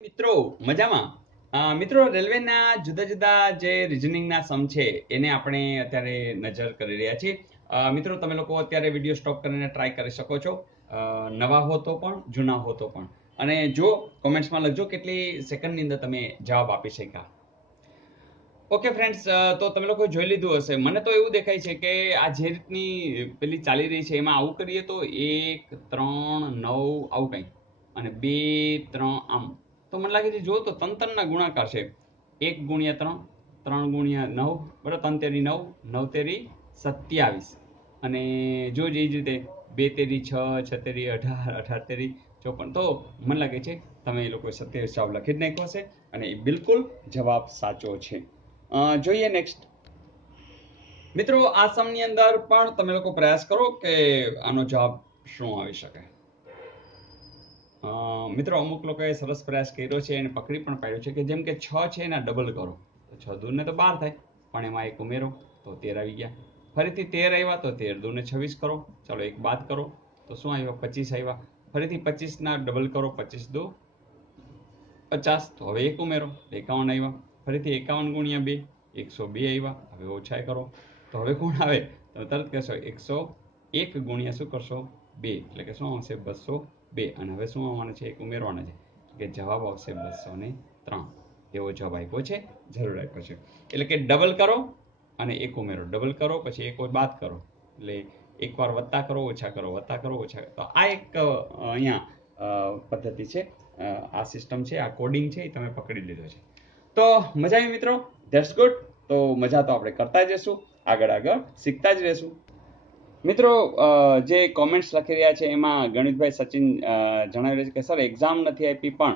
મિત્રો મજામાં. મિત્રો રેલવેના જુદા જુદા જે રિઝનિંગના સમ છે એને આપણે અત્યારે નજર કરી રહ્યા છીએ. મિત્રો તમે લોકો અત્યારે વિડીયો સ્ટોપ કરીને ટ્રાય કરી શકો છો, નવા હો તો પણ જૂના હો તો પણ. અને જો કોમેન્ટ્સમાં લખજો કેટલી સેકન્ડની અંદર તમે જવાબ આપી શક્યા. ઓકે ફ્રેન્ડ્સ, તો તમે લોકો જોઈ લીધું હશે. મને તો એવું દેખાય છે કે આ જે રીતની પેલી ચાલી રહી છે એમાં આવું કરીએ તો 1 3 9 આવું કંઈ, અને 2 3 આમ. તો મને લાગે છે જો તો 3 ના ગુણાકાર છે. 1 ગુણ્યા 3, 3 ગુણ્યા 9, બરાબર, 3 તેરી 9, 9 તેરી 27. અને જો જ એ જ રીતે 2 તેરી 6, 6 તેરી 18, 18 તેરી 54. તો મને લાગે છે તમે એ લોકો 27 જવાબ લખી જ નાખ્યો હશે અને એ બિલકુલ જવાબ સાચો છે. જોઈએ નેક્સ્ટ. મિત્રો આ સમની અંદર પણ તમે લોકો પ્રયાસ કરો કે આનો જવાબ શું આવી શકે. મિત્રો અમુક લોકોએ સરસ પ્રયાસ કર્યો છે અને પકડી પણ પાડ્યો છે કે જેમ કે 6 છે એના ડબલ કરો તો 6 દૂને તો 12 થાય, પણ એમાં એક ઉમેરો તો 13 આવી ગયા. ફરીથી 13 આવ્યા તો 13 દૂને 26 કરો, ચાલો એક બાદ કરો તો શું આવ્યા, 25 આવ્યા. ફરીથી 25 ના ડબલ કરો, 25 દો 50, તો હવે એક ઉમેરો 51 આવ્યા. ફરીથી 51 ગુણ્યા 2, 102 આવ્યા. હવે ઓછા કરો તો હવે કોણ આવે, તમે તરત કહેશો 101 ગુણ્યા શું કરશો 2, એટલે કે શું આવશે 202. અને હવે શું આવવાના છે, એક ઉમેરવાના છે, કે જવાબ આવશે 203. એવો જવાબ આપ્યો છે, જરૂર આપ્યો છે. એટલે કે ડબલ કરો અને એક ઉમેરો, ડબલ કરો પછી એક બાદ કરો, એટલે એકવાર વત્તા કરો ઓછા કરો, વત્તા કરો ઓછા. તો આ એક અહીંયા પદ્ધતિ છે, આ સિસ્ટમ છે, આ કોડિંગ છે, એ તમે પકડી લીધો છે. તો મજા આવી મિત્રો, ધેટ્સ ગુડ. તો મજા તો આપણે કરતા જ જશું, આગળ આગળ શીખતા જ રહેશું. મિત્રો જે કોમેન્ટ્સ લખી રહ્યા છે એમાં ગણિતભાઈ સચિન જણાવી રહ્યા છે કે સર એક્ઝામ નથી આપી પણ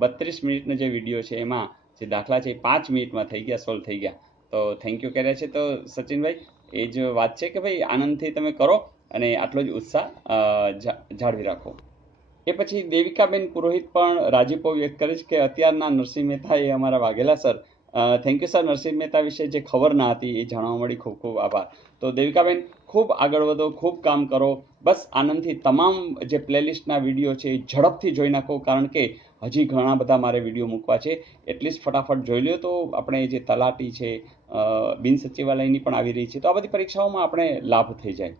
32 મિનિટનો જે વિડીયો છે એમાં જે દાખલા છે એ 5 મિનિટમાં થઈ ગયા, સોલ્વ થઈ ગયા. તો થેન્ક યુ કર્યા છે. તો સચિનભાઈ એ જ વાત છે કે ભાઈ આનંદથી તમે કરો અને આટલો જ ઉત્સાહ જાળવી રાખો. એ પછી દેવિકાબેન પુરોહિત પણ રાજીપો વ્યક્ત કરે છે કે અત્યારના નરસિંહ મહેતા એ અમારા Vaghela sir. Thank you sir, Narsinh Mehta વિશે જે ખબર ના હતી એ જાણવા મળી, ખૂબ ખૂબ આભાર. તો દેવિકાબેન ખૂબ આગળ વધો, ખૂબ કામ કરો, બસ આનંદથી તમામ જે પ્લેલિસ્ટના વિડીયો છે એ ઝડપથી જોઈ નાખો, કારણ કે હજી ઘણા બધા મારે વિડીયો મૂકવા છે. એટલીસ્ટ ફટાફટ જોઈ લ્યો તો આપણે જે તલાટી છે, બિન સચિવાલયની પણ આવી રહી છે, તો આ બધી પરીક્ષાઓમાં આપણે લાભ થઈ જાય.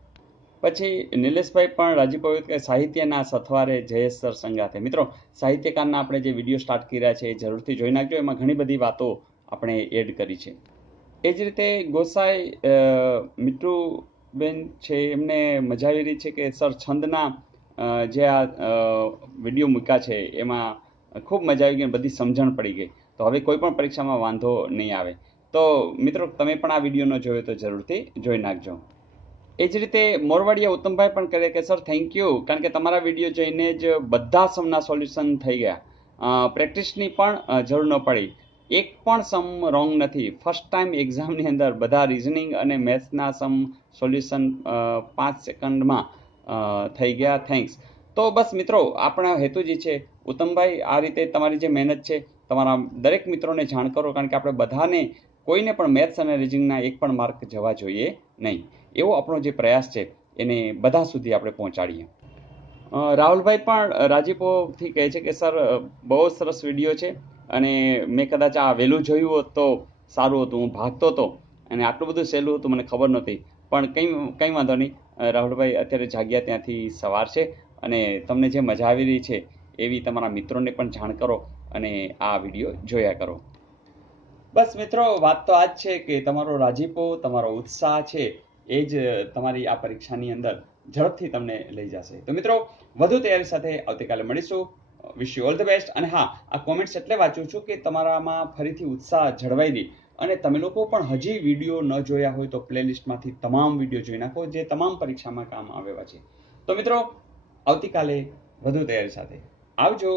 પછી નિલેશભાઈ પણ રાજીપો કે સાહિત્યના સથવારે જયેશ સર સંગાથે. મિત્રો સાહિત્યકારના આપણે જે વિડીયો સ્ટાર્ટ કર્યા છે એ જરૂરથી જોઈ નાખજો, એમાં ઘણી બધી વાતો આપણે એડ કરી છે. એ જ રીતે ગોસાઈ મીઠુબેન છે, એમને મજા આવી રહી છે કે સર છંદના જે આ વિડીયો મૂક્યા છે એમાં ખૂબ મજા આવી ગઈ, બધી સમજણ પડી ગઈ. તો હવે કોઈ પણ પરીક્ષામાં વાંધો નહીં આવે. તો મિત્રો તમે પણ આ વિડીયો ન જોયો તો જરૂરથી જોઈ નાખજો. એ જ રીતે મોરવાડિયા ઉત્તમભાઈ પણ કહે કે સર થેન્ક યુ, કારણ કે તમારા વિડીયો જોઈને જ બધા સમના સોલ્યુશન થઈ ગયા, પ્રેક્ટિસની પણ જરૂર ન પડી, એક પણ સમ રોંગ નથી. ફર્સ્ટ ટાઈમ એક્ઝામની અંદર બધા રિઝનિંગ અને મેથ્સના સમ સોલ્યુશન 5 સેકન્ડમાં થઈ ગયા, થેન્ક્સ. તો બસ મિત્રો આપણા હેતુ જ છે ઉત્તમભાઈ, આ રીતે તમારી જે મહેનત છે તમારા દરેક મિત્રોને જાણ કરો, કારણ કે આપણે બધાને કોઈને પણ મેથ્સ અને રિઝનિંગના એક પણ માર્ક જવા જોઈએ નહીં. એવો આપણો જે પ્રયાસ છે એને બધા સુધી આપણે પહોંચાડીએ. રાહુલભાઈ પણ રાજીપોથી કહે છે કે સર બહુ સરસ વિડીયો છે અને મેં કદાચ આ વહેલું જોયું હોત તો સારું હતું, હું ભાગતો હતો અને આટલું બધું સહેલું હતું મને ખબર નહોતી, પણ કંઈ વાંધો નહીં. રાહુલભાઈ અત્યારે જાગ્યા ત્યાંથી સવાર છે અને તમને જે મજા આવી રહી છે એવી તમારા મિત્રોને પણ જાણ કરો અને આ વિડીયો જોયા કરો. બસ મિત્રો વાત તો આ જ છે કે તમારો રાજીપો, તમારો ઉત્સાહ છે એ જ તમારી આ પરીક્ષાની અંદર ઝડપથી તમને લઈ જશે. તો મિત્રો વધુ તૈયારી સાથે આવતીકાલે મળીશું. Wish you all the best. અને હા, આ કોમેન્ટ્સ એટલે વાંચું છું કે તમારામાં ફરીથી ઉત્સાહ જળવાઈ રહી, અને તમે લોકો પણ હજી વિડીયો ન જોયા હોય તો પ્લેલિસ્ટમાંથી તમામ વિડીયો જોઈ નાખો, જે તમામ પરીક્ષામાં કામ આવેલા છે. તો મિત્રો આવતીકાલે વધુ તૈયારી સાથે આવજો.